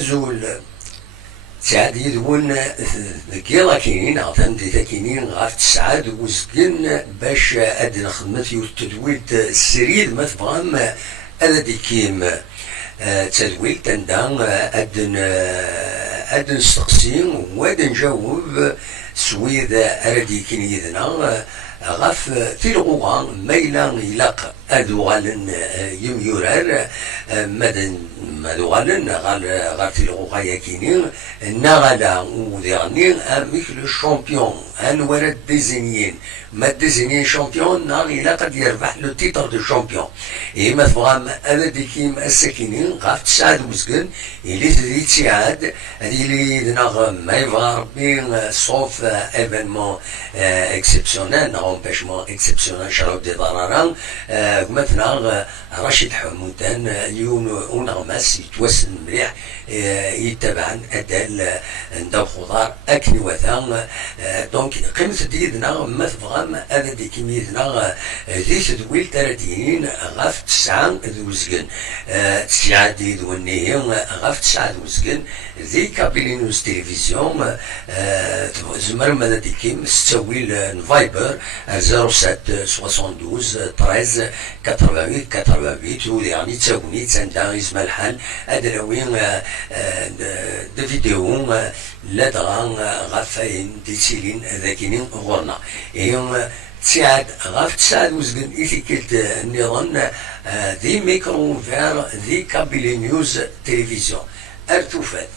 زول تسعد يدون كيلا كاينين عطاندي كاينين غاف تسعد وزكن باش اد نخدم في التدويت السريد ما تبغام هذا كيم تدويت تندان اد نستقسي واد نجاوب سويد اردي كين يدنا غاف تلغوغا ميلا يلاق ادوغالن يميورار مدوغالن غار تلغوغا يكينين نغالا وديرني اميك لو شامبيون ان ورد ديزينيين ما ديزينيين شامبيون نار يلاق قد يربح لو تيتر دو شامبيون ايما تبغام انا ديكيم الساكنين غاف تسعد وزقن اللي تدي تسعد هذه اللي دنا ما يبغى ربي صوف ايفينمون اكسبسيونيل امبيشمون اكسبسيونيل شرب دي ضرران مثلا رشيد حمودان اليوم ونغمس يتوسن مليح يتبعن ادال نداو خضار اكل وثان دونك قيمة ديدنا ما تبغام هذا دي كميتنا ذي تدويل 30 غاف 9 دوزكن تسعة ديد ونيهم غاف 9 دوزكن ذي كابيلينوس تلفزيون زمر ماذا دي كيم ستويل فايبر 07 72 13 88 88 يعني تساوني تسندا يسمى الحال ادراوين دو فيديو لا دغان غافاين ديتيلين ذاكينين غورنا يوم تسعد غاف تسعد وزقن إثيكيلت النظام ذي ميكرو فير ذي كابيلي نيوز تلفزيون ارتوفات